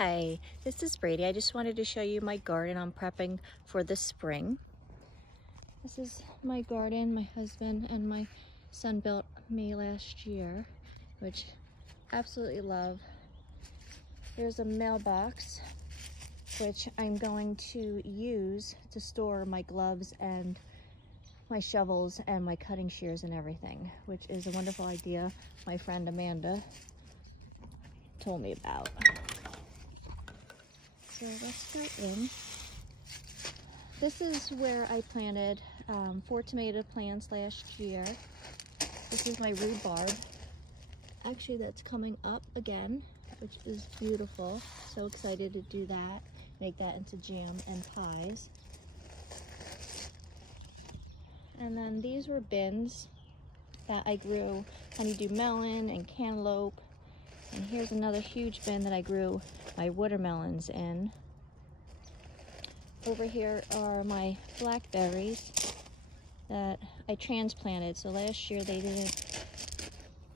Hi, this is Brady. I just wanted to show you my garden. I'm prepping for the spring. This is my garden my husband and my son built me last year, which I absolutely love. There's a mailbox, which I'm going to use to store my gloves and my shovels and my cutting shears and everything, which is a wonderful idea my friend Amanda told me about. So let's go in. This is where I planted 4 tomato plants last year. This is my rhubarb. Actually, that's coming up again, which is beautiful. So excited to do that. Make that into jam and pies. And then these were bins that I grew honeydew melon and cantaloupe. And here's another huge bin that I grew my watermelons in. Over here are my blackberries that I transplanted. So last year they didn't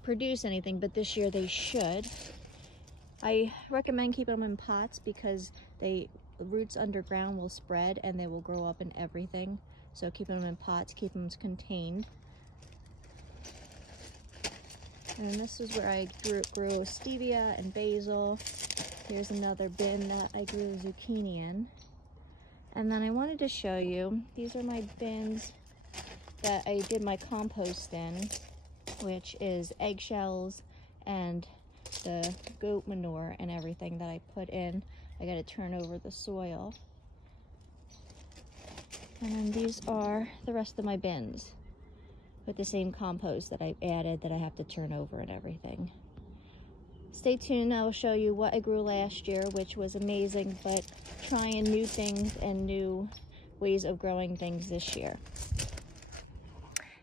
produce anything, but this year they should. I recommend keeping them in pots because the roots underground will spread and they will grow up in everything. So keeping them in pots, keep them contained. And this is where I grew stevia and basil. Here's another bin that I grew zucchini in. And then I wanted to show you, these are my bins that I did my compost in, which is eggshells and the goat manure and everything that I put in. I got to turn over the soil. And then these are the rest of my bins with the same compost that I added that I have to turn over and everything. Stay tuned, I will show you what I grew last year, which was amazing, but trying new things and new ways of growing things this year.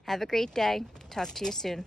Have a great day. Talk to you soon.